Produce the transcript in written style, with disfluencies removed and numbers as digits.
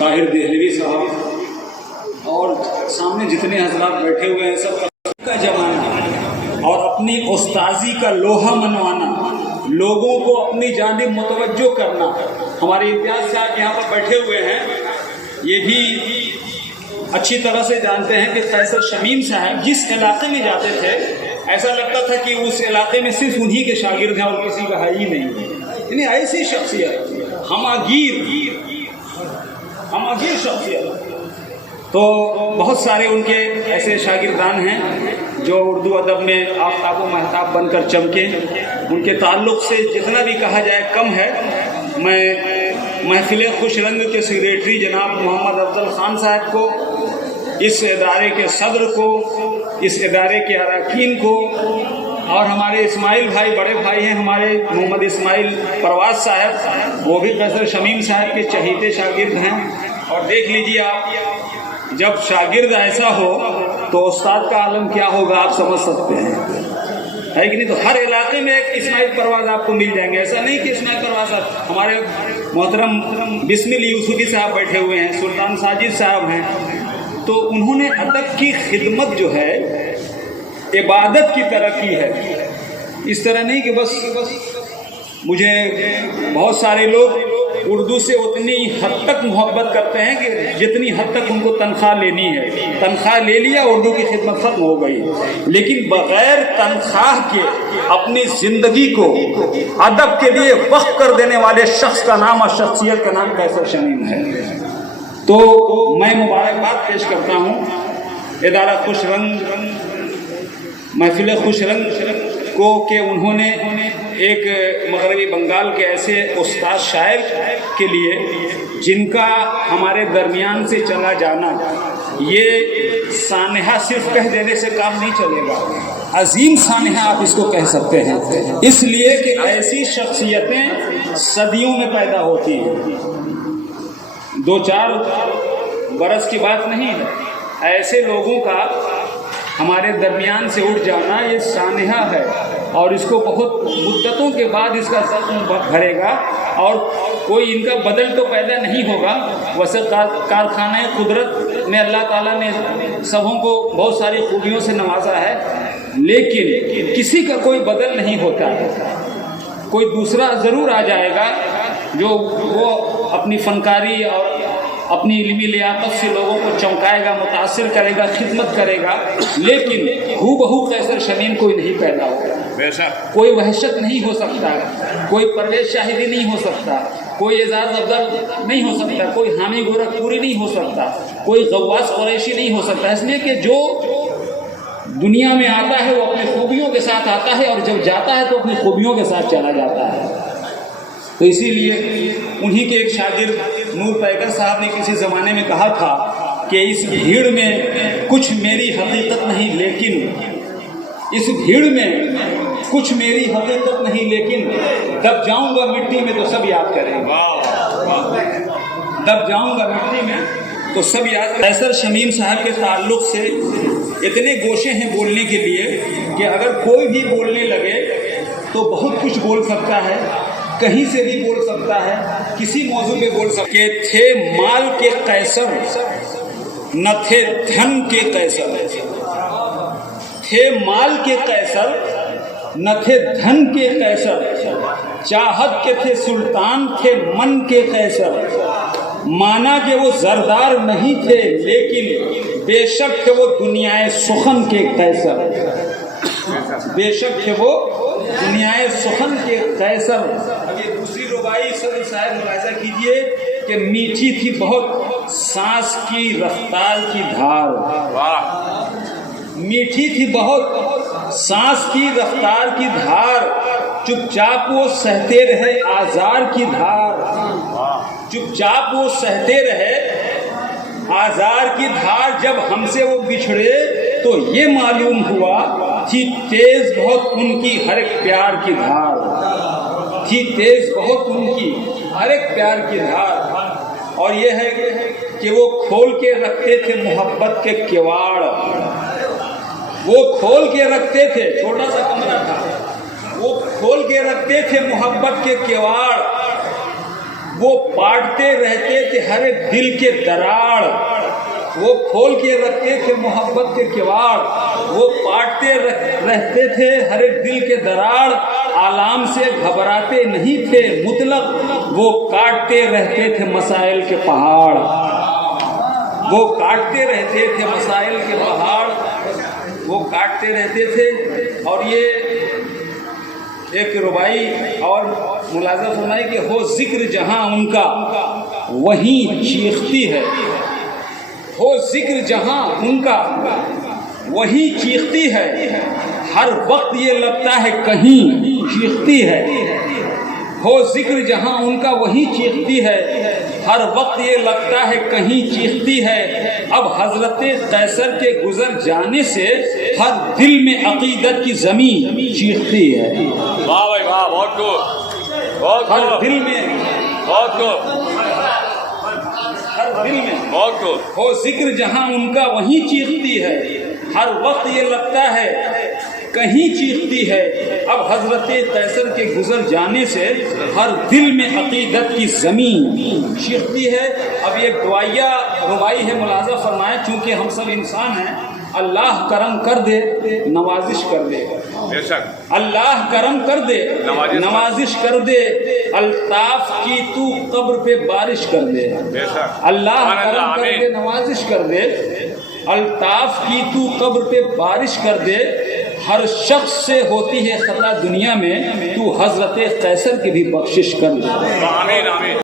طاہر دہلوی صاحب اور سامنے جتنے حضرات بیٹھے ہوئے ہیں، سب کا جمانا اور اپنی استاذی کا لوہا منوانا، لوگوں کو اپنی جانب متوجہ کرنا. ہمارے امتیاز صاحب یہاں پر بیٹھے ہوئے ہیں، یہ بھی اچھی طرح سے جانتے ہیں کہ قیصر شمیم صاحب جس علاقے میں جاتے تھے ایسا لگتا تھا کہ اس علاقے میں صرف انہی کے شاگرد ہیں اور کسی کا ہے ہی نہیں. یعنی ایسی شخصیت، ہماگیر شخصیت. تو بہت سارے ان کے ایسے شاگردان ہیں جو اردو ادب میں آفتاب و مہتاب بن کر چمکے. ان کے تعلق سے جتنا بھی کہا جائے کم ہے. میں محفل خوش رنگ کے سیکریٹری جناب محمد افضل خان صاحب کو، اس ادارے کے صدر کو، اس ادارے کے اراکین کو، اور ہمارے اسماعیل بھائی، بڑے بھائی ہیں ہمارے محمد اسماعیل پرواز صاحب، وہ بھی قیصر شمیم صاحب کے چہیتے شاگرد ہیں. اور دیکھ لیجیے آپ، جب شاگرد ایسا ہو تو استاد کا عالم کیا ہوگا آپ سمجھ سکتے ہیں، ہے کہ نہیں؟ تو ہر علاقے میں ایک اسماعیل پرواز آپ کو مل جائیں گے. ایسا نہیں کہ اسماعیل پرواز، ہمارے محترم بسمل یوسفی صاحب بیٹھے ہوئے ہیں، سلطان ساجد صاحب ہیں. تو انہوں نے ادب کی خدمت جو ہے عبادت کی طرح کی ہے. اس طرح نہیں کہ بس مجھے بہت سارے لوگ اردو سے اتنی حد تک محبت کرتے ہیں کہ جتنی حد تک ان کو تنخواہ لینی ہے، تنخواہ لے لیا اردو کی خدمت ختم ہو گئی. لیکن بغیر تنخواہ کے اپنی زندگی کو ادب کے لیے وقف کر دینے والے شخص کا نام اور شخصیت کا نام قیصر شمیم ہے. تو میں مبارکباد پیش کرتا ہوں ادارہ خوش رنگ، محفل خوش رنگ کو کہ انہوں نے ایک مغربی بنگال کے ایسے استاد شاعر کے لیے جن کا ہمارے درمیان سے چلا جانا، یہ سانحہ صرف کہہ دینے سے کام نہیں چلے گا، عظیم سانحہ آپ اس کو کہہ سکتے ہیں، اس لیے کہ ایسی شخصیتیں صدیوں میں پیدا ہوتی ہیں. 2-4 برس کی بات نہیں ہے. ایسے لوگوں کا ہمارے درمیان سے اٹھ جانا یہ سانحہ ہے، اور اس کو بہت مدتوں کے بعد اس کا زخم بھرے گا، اور کوئی ان کا بدل تو پیدا نہیں ہوگا. ویسے کارخانہ قدرت میں اللہ تعالیٰ نے سبوں کو بہت ساری خوبیوں سے نوازا ہے، لیکن کسی کا کوئی بدل نہیں ہوتا. کوئی دوسرا ضرور آ جائے گا جو وہ اپنی فنکاری اور اپنی علمی لیاقت سے لوگوں کو چونکائے گا، متاثر کرے گا، خدمت کرے گا، لیکن ہو بہو قیصر شمیم کوئی نہیں پیدا ہوگا. کوئی وحشت نہیں ہو سکتا، کوئی پرویز شاہدی نہیں ہو سکتا، کوئی اعزاز افضل نہیں ہو سکتا، کوئی حامی گورکھپوری نہیں ہو سکتا، کوئی غواص قریشی نہیں ہو سکتا. اس لیے کہ جو دنیا میں آتا ہے وہ اپنی خوبیوں کے ساتھ آتا ہے، اور جب جاتا ہے تو اپنی خوبیوں کے ساتھ چلا جاتا ہے. تو اسی لیے انہی کے ایک شاگرد نور پیکر صاحب نے کسی زمانے میں کہا تھا کہ اس بھیڑ میں کچھ میری حقیقت نہیں، لیکن اس بھیڑ میں کچھ میری حقیقت نہیں، لیکن دب جاؤں گا مٹی میں تو سب یاد کریں گے. دب جاؤں گا مٹی میں تو سب یاد. قیصر شمیم صاحب کے تعلق سے اتنے گوشے ہیں بولنے کے لیے کہ اگر کوئی بھی بولنے لگے تو بہت کچھ بول سکتا ہے، کہیں سے بھی بول سکتا ہے، کسی موضوع پہ بول سکتا ہے. کہ تھے مال کے قیصر نہ تھے دھن کے قیصر، تھے مال کے قیصر نہ تھے دھن کے قیصر، چاہت کے تھے سلطان، تھے من کے قیصر. مانا کہ وہ زردار نہیں تھے، لیکن بے شک تھے وہ دنیائے سخن کے قیصر. بے شک تھے وہ دنیائے سخن کے قیصر. یہ دوسری ربائی صدر صاحب ملاحظہ کیجئے کہ میٹھی تھی بہت سانس کی رفتار کی دھار. میٹھی تھی بہت سانس کی رفتار کی دھار، چپ چاپ وہ سہتے رہے آزار کی دھار. چپ چاپ وہ سہتے رہے آزار کی دھار. جب ہم سے وہ بچھڑے تو یہ معلوم ہوا تھی تیز بہت ان کی ہر ایک پیار کی دھار. تھی تیز بہت ان کی ہر ایک پیار کی دھار. اور یہ ہے کہ وہ کھول کے رکھتے تھے محبت کے کواڑ. وہ کھول کے رکھتے تھے، چھوٹا سا کمرہ تھا، وہ کھول کے رکھتے تھے محبت کے کواڑ. وہ پاٹتے رہتے تھے ہر ایک دل کے دراڑ، وہ کھول کے رکھتے تھے محبت کے کواڑ، وہ پاٹتے رہتے تھے ہر ایک دل کے دراڑ، آلام سے گھبراتے نہیں تھے مطلق، وہ کاٹتے رہتے تھے مسائل کے پہاڑ، وہ کاٹتے رہتے تھے مسائل کے پہاڑ، وہ کاٹتے رہتے تھے۔ اور یہ ایک ربائی اور ملاحظہ فرمائے کہ ہو ذکر جہاں ان کا وہیں چیختی ہے، ہو ذکر جہاں ان کا وہیں چیختی ہے، ہر وقت یہ لگتا ہے کہیں چیختی ہے، ہو ذکر جہاں ان کا وہیں چیختی ہے، ہر وقت یہ لگتا ہے کہیں چیختی ہے۔ اب حضرت قیصر کے گزر جانے سے ہر دل میں عقیدت کی زمین چیختی ہے۔ واہ بھائی واہ، بہت خوب، بہت ہر خوب، دل میں، بہت خوب، ہر دل میں بہت خوب۔ ہو ذکر جہاں ان کا وہیں چیختی ہے، ہر وقت یہ لگتا ہے کہیں چیختی ہے۔ اب حضرت قیصر کے گزر جانے سے ہر دل میں عقیدت کی زمین چیختی ہے۔ اب یہ دعائیہ ربائی ہے، ملاحظہ فرمائیں، چونکہ ہم سب انسان ہیں، اللہ کرم کر دے نوازش کر دے، بے شک اللہ کرم کر دے نوازش کر دے، الطاف کی تو قبر پہ بارش کر دے، بے شک، اللہ کرم کر دے نوازش کر دے، الطاف کی تو قبر پہ بارش کر دے، ہر شخص سے ہوتی ہے خطا دنیا میں، تو حضرت قیصر کی بھی بخشش کر دے۔ آمین آمین۔